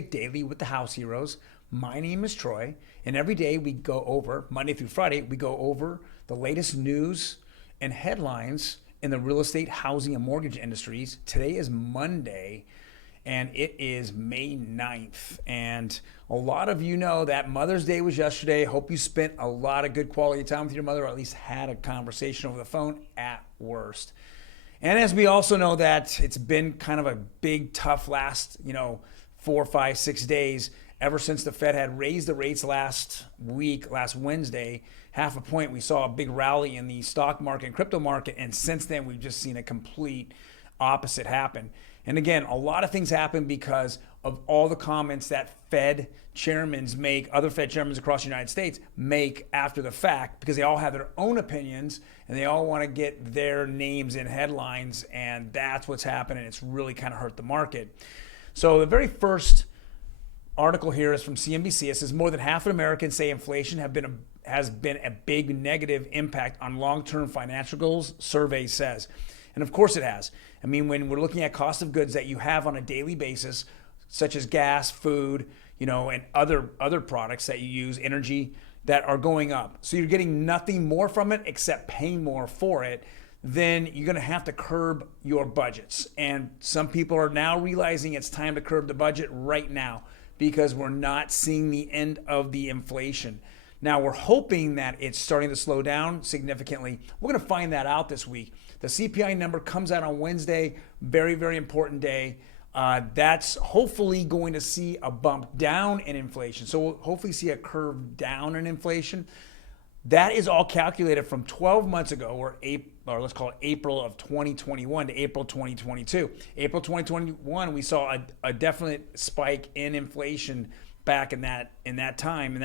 Daily with the House Heroes. My name is Troy, and every day we go over, Monday through Friday, we go over the latest news and headlines in the real estate, housing, and mortgage industries. Today is Monday, and it is May 9th. And a lot of you know that Mother's Day was yesterday. Hope you spent a lot of good quality time with your mother, or at least had a conversation over the phone at worst. And as we also know that it's been kind of a big, tough last, 4, 5, 6 days ever since the Fed had raised the rates last Wednesday, half a point. We saw a big rally in the stock market and crypto market. And since then, we've just seen a complete opposite happen. And again, a lot of things happen because of all the comments that Fed chairmen make, other Fed chairmen across the United States make after the fact, because they all have their own opinions and they all want to get their names in headlines. And that's what's happened. And it's really kind of hurt the market. So the very first article here is from CNBC. It says more than half of Americans say inflation has been a big negative impact on long-term financial goals, survey says. And of course it has. I mean, when we're looking at cost of goods that you have on a daily basis, such as gas, food, and other products that you use, energy, that are going up. So you're getting nothing more from it except paying more for it. Then you're going to have to curb your budgets. And some people are now realizing it's time to curb the budget right now because we're not seeing the end of the inflation. Now, we're hoping that it's starting to slow down significantly. We're going to find that out this week. The CPI number comes out on Wednesday, very, very important day. That's hopefully going to see a bump down in inflation. So we'll hopefully see a curve down in inflation. That is all calculated from 12 months ago, or let's call it April of 2021 to April 2022. April 2021, we saw a definite spike in inflation back in that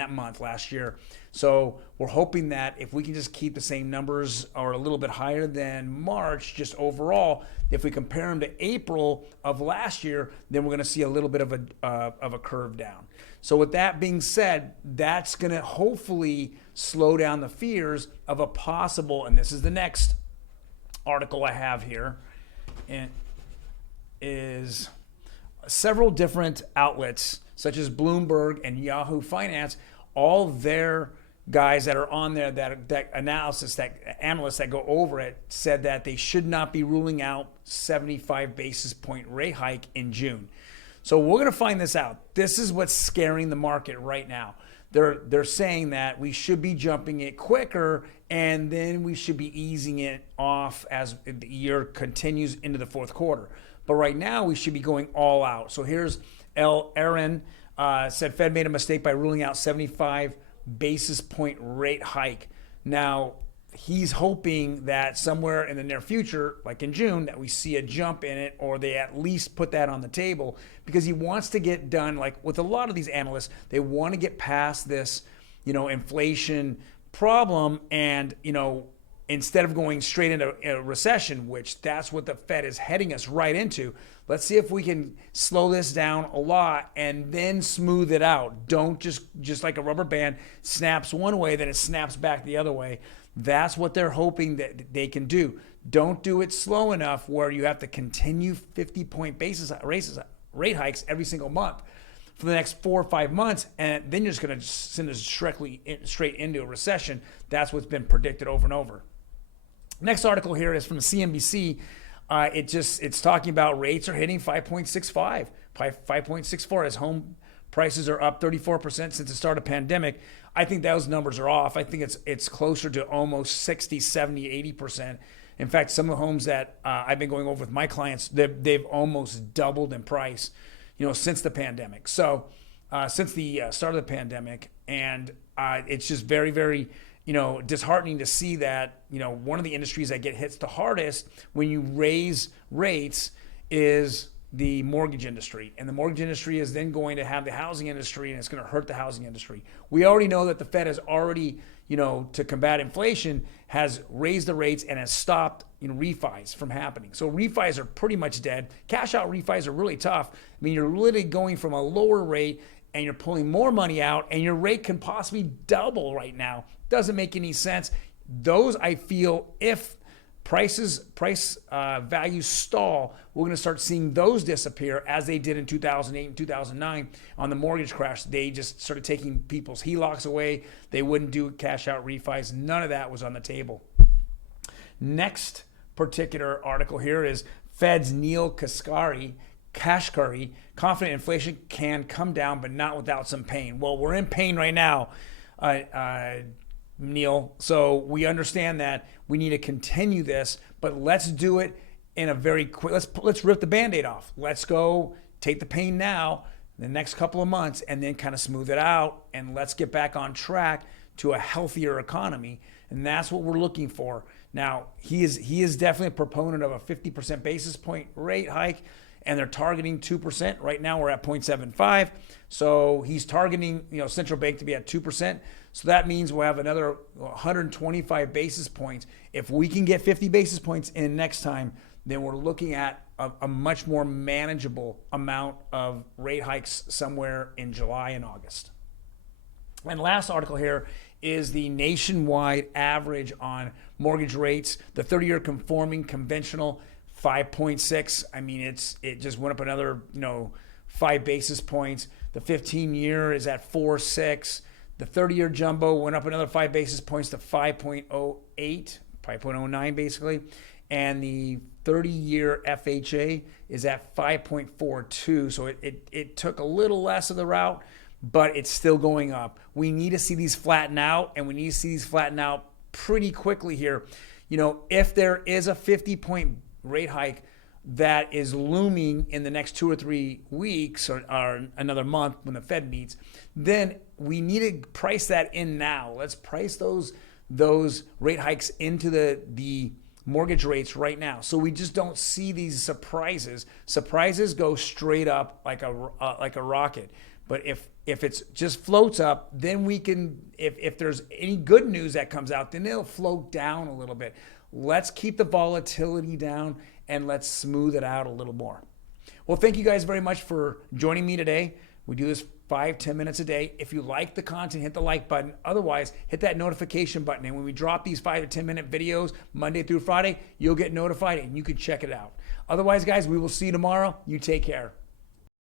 month last year. So we're hoping that if we can just keep the same numbers or a little bit higher than March, just overall, if we compare them to April of last year, then we're going to see a little bit of a curve down. So with that being said, that's going to hopefully slow down the fears of a possible, and this is the next article I have here, and is several different outlets such as Bloomberg and Yahoo Finance, all their guys that are on there, that analysts that go over it, said that they should not be ruling out 75 basis point rate hike in June. So we're going to find this out. This is what's scaring the market right now. They're saying that we should be jumping it quicker, and then we should be easing it off as the year continues into the fourth quarter. But right now, we should be going all out. So here's Aaron said Fed made a mistake by ruling out 75 basis point rate hike. Now, he's hoping that somewhere in the near future, like in June, that we see a jump in it, or they at least put that on the table, because he wants to get done, like with a lot of these analysts, they want to get past this, inflation problem, and, instead of going straight into a recession, which that's what the Fed is heading us right into, let's see if we can slow this down a lot and then smooth it out. Don't just like a rubber band snaps one way, then it snaps back the other way. That's what they're hoping that they can do. Don't do it slow enough where you have to continue 50-point rate hikes every single month for the next 4 or 5 months, and then you're just going to send us straight into a recession. That's what's been predicted over and over. Next article here is from CNBC. It's talking about rates are hitting 5.65, 5.64 as home prices are up 34% since the start of the pandemic. I think those numbers are off. I think it's closer to almost 60, 70, 80%. In fact, some of the homes that I've been going over with my clients, they've almost doubled in price, since the pandemic. So since the start of the pandemic, and it's just very, very disheartening to see that, one of the industries that get hit the hardest when you raise rates is the mortgage industry. And the mortgage industry is then going to have the housing industry, and it's going to hurt the housing industry. We already know that the Fed has already, to combat inflation, has raised the rates and has stopped, refis from happening. So refis are pretty much dead. Cash out refis are really tough. I mean, you're literally going from a lower rate and you're pulling more money out, and your rate can possibly double right now. Doesn't make any sense. Those, I feel, if price values stall, we're going to start seeing those disappear as they did in 2008 and 2009 on the mortgage crash. They just started taking people's HELOCs away. They wouldn't do cash out refis. None of that was on the table. Next particular article here is Fed's Neil Kashkari, confident inflation can come down, but not without some pain. Well, we're in pain right now, Neil. So we understand that we need to continue this, but let's do it in a very quick. Let's rip the Band-Aid off. Let's go take the pain now, the next couple of months, and then kind of smooth it out, and let's get back on track to a healthier economy. And that's what we're looking for. Now, he is definitely a proponent of a 50% basis point rate hike, and they're targeting 2%. Right now we're at 0.75. So he's targeting, central bank to be at 2%. So that means we'll have another 125 basis points. If we can get 50 basis points in next time, then we're looking at a much more manageable amount of rate hikes somewhere in July and August. And last article here is the nationwide average on mortgage rates. The 30-year conforming conventional 5.6. I mean, it just went up another 5 basis points. The 15-year is at 4.6. The 30-year jumbo went up another 5 basis points to 5.08, 5.09 basically, and the 30-year FHA is at 5.42. So it took a little less of the route, but it's still going up. We need to see these flatten out, and we need to see these flatten out pretty quickly here. If there is a 50-point rate hike that is looming in the next 2 or 3 weeks or another month when the Fed meets, then we need to price that in now. Let's price those rate hikes into the mortgage rates right now, so we just don't see these surprises. Surprises go straight up like a rocket. But if it just floats up, then we can, if there's any good news that comes out, then it'll float down a little bit. Let's keep the volatility down and let's smooth it out a little more. Well, thank you guys very much for joining me today. We do this 5-10 minutes a day. If you like the content, hit the like button. Otherwise, hit that notification button. And when we drop these 5 to 10 minute videos Monday through Friday, you'll get notified and you can check it out. Otherwise, guys, we will see you tomorrow. You take care.